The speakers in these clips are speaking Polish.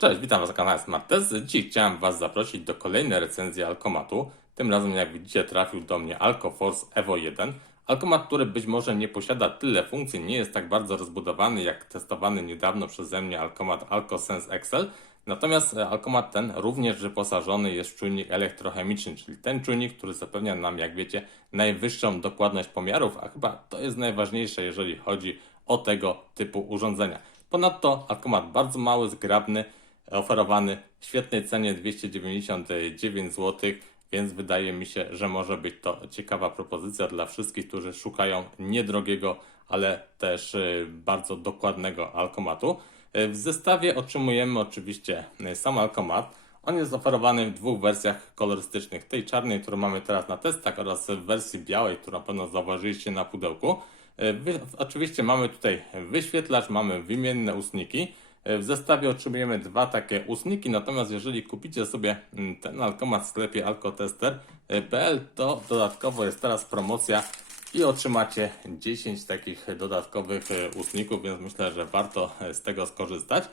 Cześć, witam Was na kanale SmartTest. Dziś chciałem Was zaprosić do kolejnej recenzji Alkomatu. Tym razem, jak widzicie, trafił do mnie AlcoForce Evo 1. Alkomat, który być może nie posiada tyle funkcji, nie jest tak bardzo rozbudowany jak testowany niedawno przeze mnie Alkomat AlcoSense Excel. Natomiast e, Alkomat ten również wyposażony jest w czujnik elektrochemiczny, czyli ten czujnik, który zapewnia nam, jak wiecie, najwyższą dokładność pomiarów, a chyba to jest najważniejsze, jeżeli chodzi o tego typu urządzenia. Ponadto Alkomat bardzo mały, zgrabny, oferowany w świetnej cenie 299 zł, więc wydaje mi się, że może być to ciekawa propozycja dla wszystkich, którzy szukają niedrogiego, ale też y, bardzo dokładnego alkomatu. Y, W zestawie otrzymujemy oczywiście y, sam alkomat. On jest oferowany w dwóch wersjach kolorystycznych. Tej czarnej, którą mamy teraz na testach oraz w wersji białej, którą pewno zauważyliście na pudełku. Oczywiście mamy tutaj wyświetlacz, mamy wymienne ustniki. E, W zestawie otrzymujemy dwa takie ustniki, natomiast jeżeli kupicie sobie mm, ten alkomat w sklepie alkotester.pl, to dodatkowo jest teraz promocja i otrzymacie 10 takich dodatkowych e, ustników, więc myślę, że warto e, z tego skorzystać.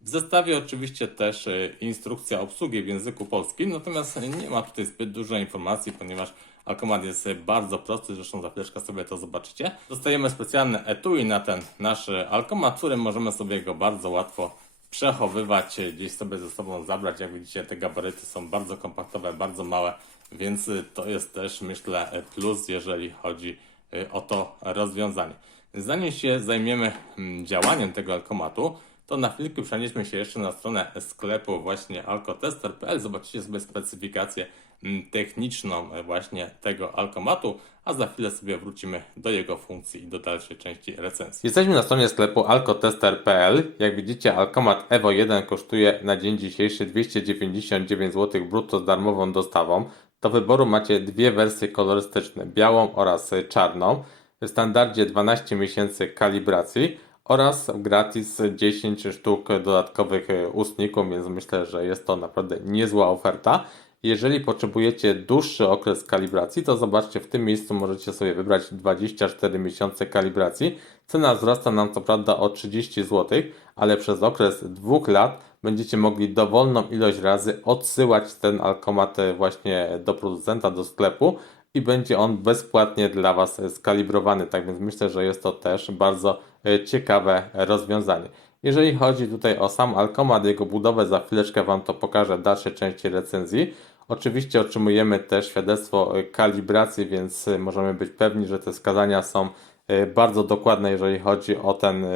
W zestawie oczywiście też e, instrukcja obsługi w języku polskim, natomiast nie ma tutaj zbyt dużo informacji, ponieważ alkomat jest bardzo prosty, zresztą za chwileczkę sobie to zobaczycie. Dostajemy specjalne etui na ten nasz alkomat, którym możemy sobie go bardzo łatwo przechowywać, gdzieś sobie ze sobą zabrać. Jak widzicie, te gabaryty są bardzo kompaktowe, bardzo małe, więc to jest też myślę plus, jeżeli chodzi e, o to rozwiązanie. Zanim się zajmiemy mm, działaniem tego alkomatu, to na chwilkę przenieśmy się jeszcze na stronę sklepu właśnie alkotester.pl. Zobaczycie sobie specyfikację mm, techniczną e, właśnie tego alkomatu, a za chwilę sobie wrócimy do jego funkcji i do dalszej części recenzji. Jesteśmy na stronie sklepu alkotester.pl. Jak widzicie, alkomat Evo 1 kosztuje na dzień dzisiejszy 299 zł brutto z darmową dostawą. Do wyboru macie dwie wersje kolorystyczne, białą oraz czarną. W standardzie 12 miesięcy kalibracji oraz gratis 10 sztuk dodatkowych ustników, więc myślę, że jest to naprawdę niezła oferta. Jeżeli potrzebujecie dłuższy okres kalibracji, to zobaczcie, w tym miejscu możecie sobie wybrać 24 miesiące kalibracji. Cena wzrasta nam co prawda o 30 zł, ale przez okres dwóch lat będziecie mogli dowolną ilość razy odsyłać ten alkomat właśnie do producenta, do sklepu i będzie on bezpłatnie dla Was skalibrowany. Tak więc myślę, że jest to też bardzo ciekawe rozwiązanie. Jeżeli chodzi tutaj o sam alkomat, jego budowę, za chwileczkę Wam to pokażę w dalszej części recenzji. Oczywiście otrzymujemy też świadectwo kalibracji, więc możemy być pewni, że te wskazania są e, bardzo dokładne, jeżeli chodzi o ten e,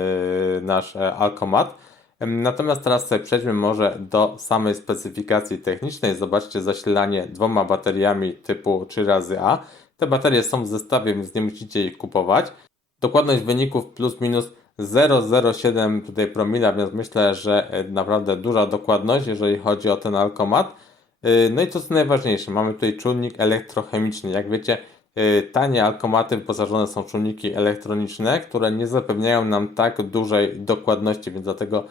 nasz e, alkomat. Natomiast teraz przejdźmy może do samej specyfikacji technicznej. Zobaczcie zasilanie dwoma bateriami typu 3xA. Te baterie są w zestawie, więc nie musicie ich kupować. Dokładność wyników plus minus 0,07 tutaj promila, więc myślę, że e, naprawdę duża dokładność, jeżeli chodzi o ten alkomat. Yy, No i to co najważniejsze, mamy tutaj czujnik elektrochemiczny. Jak wiecie, yy, tanie alkomaty wyposażone są w czujniki elektroniczne, które nie zapewniają nam tak dużej dokładności, więc dlatego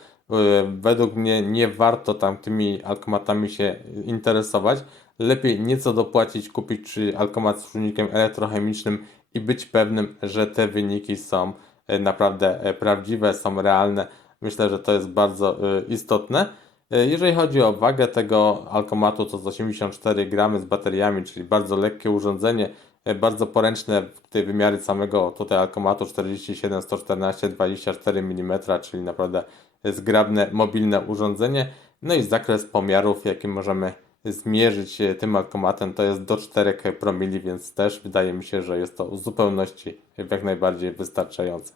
według mnie nie warto tam tymi alkomatami się interesować. Lepiej nieco dopłacić, kupić alkomat z czujnikiem elektrochemicznym i być pewnym, że te wyniki są yy, naprawdę yy, prawdziwe, są realne. Myślę, że to jest bardzo yy, istotne. E, Jeżeli chodzi o wagę tego alkomatu, to z 84 gramy z bateriami, czyli bardzo lekkie urządzenie, e, bardzo poręczne w tej wymiary samego tutaj alkomatu 47, 114, 24 mm, czyli naprawdę zgrabne, mobilne urządzenie. No i zakres pomiarów, jaki możemy zmierzyć tym alkomatem, to jest do 4 promili, więc też wydaje mi się, że jest to w zupełności jak najbardziej wystarczające.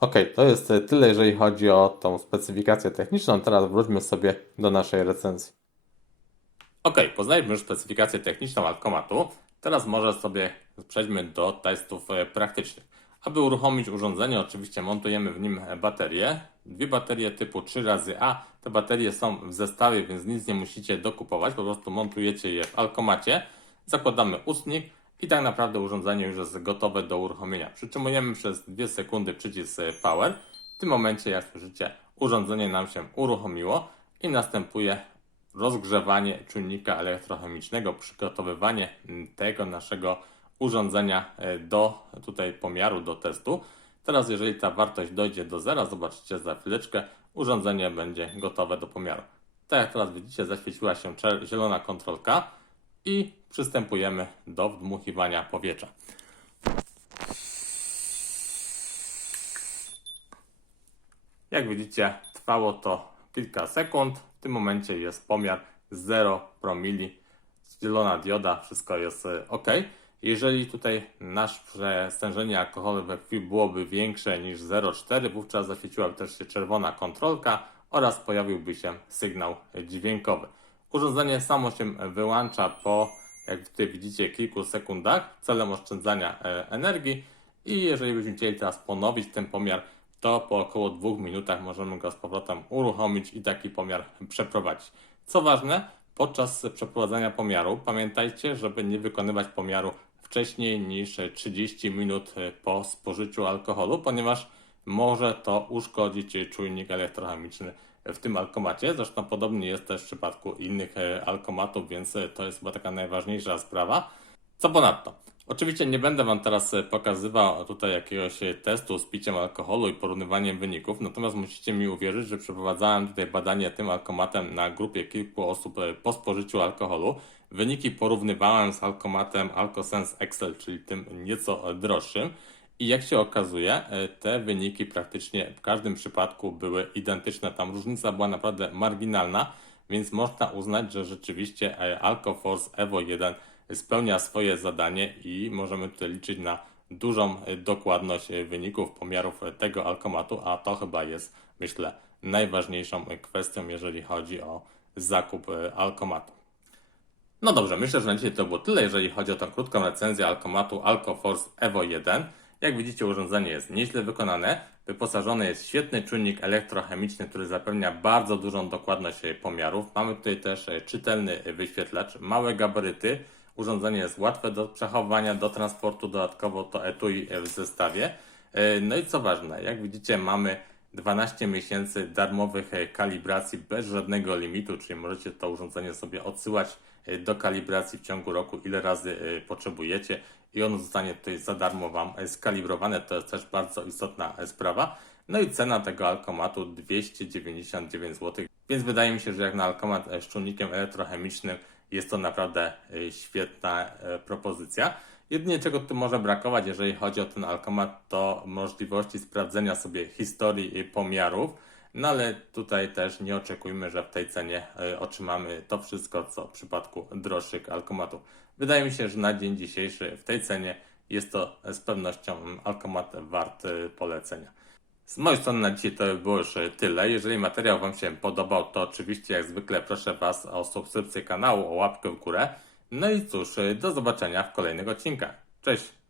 Ok, to jest tyle, jeżeli chodzi o tą specyfikację techniczną. Teraz wróćmy sobie do naszej recenzji. Ok, poznaliśmy już specyfikację techniczną alkomatu. Teraz może sobie przejdźmy do testów e, praktycznych. Aby uruchomić urządzenie, oczywiście montujemy w nim baterie. Dwie baterie typu 3xA. Te baterie są w zestawie, więc nic nie musicie dokupować. Po prostu montujecie je w alkomacie. Zakładamy ustnik i tak naprawdę urządzenie już jest gotowe do uruchomienia. Przytrzymujemy przez 2 sekundy przycisk Power. W tym momencie, jak słyszycie, urządzenie nam się uruchomiło i następuje rozgrzewanie czujnika elektrochemicznego, przygotowywanie tego naszego urządzenia e, do tutaj pomiaru, do testu. Teraz, jeżeli ta wartość dojdzie do zera, zobaczycie za chwileczkę, urządzenie będzie gotowe do pomiaru. Tak jak teraz widzicie, zaświeciła się zielona kontrolka i przystępujemy do wdmuchiwania powietrza. Jak widzicie, trwało to kilka sekund. W tym momencie jest pomiar 0 promili, zielona dioda, wszystko jest e, ok. Jeżeli tutaj nasze stężenie alkoholu we krwi byłoby większe niż 0,4, wówczas zaświeciłaby też się czerwona kontrolka oraz pojawiłby się sygnał dźwiękowy. Urządzenie samo się wyłącza po, jak tutaj widzicie, kilku sekundach celem oszczędzania e, energii i jeżeli byśmy chcieli teraz ponowić ten pomiar, to po około dwóch minutach możemy go z powrotem uruchomić i taki pomiar przeprowadzić. Co ważne, podczas przeprowadzania pomiaru pamiętajcie, żeby nie wykonywać pomiaru wcześniej niż 30 minut po spożyciu alkoholu, ponieważ może to uszkodzić czujnik elektrochemiczny w tym alkomacie. Zresztą podobnie jest też w przypadku innych e, alkomatów, więc to jest chyba taka najważniejsza sprawa. Co ponadto? Oczywiście nie będę Wam teraz pokazywał tutaj jakiegoś testu z piciem alkoholu i porównywaniem wyników, natomiast musicie mi uwierzyć, że przeprowadzałem tutaj badanie tym alkomatem na grupie kilku osób po spożyciu alkoholu. Wyniki porównywałem z alkomatem AlcoSense Excel, czyli tym nieco droższym. I jak się okazuje, e, te wyniki praktycznie w każdym przypadku były identyczne. Tam różnica była naprawdę marginalna, więc można uznać, że rzeczywiście e, AlcoForce Evo 1 spełnia swoje zadanie i możemy tutaj liczyć na dużą e, dokładność wyników pomiarów tego alkomatu, a to chyba jest, myślę, najważniejszą kwestią, jeżeli chodzi o zakup alkomatu. No dobrze, myślę, że na dzisiaj to było tyle, jeżeli chodzi o tą krótką recenzję alkomatu AlcoForce Evo 1. Jak widzicie, urządzenie jest nieźle wykonane. Wyposażony jest świetny czujnik elektrochemiczny, który zapewnia bardzo dużą dokładność pomiarów. Mamy tutaj też e, czytelny e, wyświetlacz, małe gabaryty. Urządzenie jest łatwe do przechowywania, do transportu, dodatkowo to etui e, w zestawie. No i co ważne, jak widzicie, mamy 12 miesięcy darmowych kalibracji bez żadnego limitu, czyli możecie to urządzenie sobie odsyłać do kalibracji w ciągu roku, ile razy e, potrzebujecie i ono zostanie tutaj za darmo Wam e, skalibrowane. To jest też bardzo istotna e, sprawa. No i cena tego alkomatu 299 zł, więc wydaje mi się, że jak na alkomat e, z czujnikiem elektrochemicznym jest to naprawdę e, świetna e, propozycja. Jedynie czego tu może brakować, jeżeli chodzi o ten alkomat, to możliwości sprawdzenia sobie historii pomiarów. No ale tutaj też nie oczekujmy, że w tej cenie e, otrzymamy to wszystko, co w przypadku droższych alkomatów. Wydaje mi się, że na dzień dzisiejszy w tej cenie jest to z pewnością alkomat wart e, polecenia. Z mojej strony na dzisiaj to by było już tyle. Jeżeli materiał Wam się podobał, to oczywiście jak zwykle proszę Was o subskrypcję kanału, o łapkę w górę. No i cóż, do zobaczenia w kolejnych odcinkach. Cześć!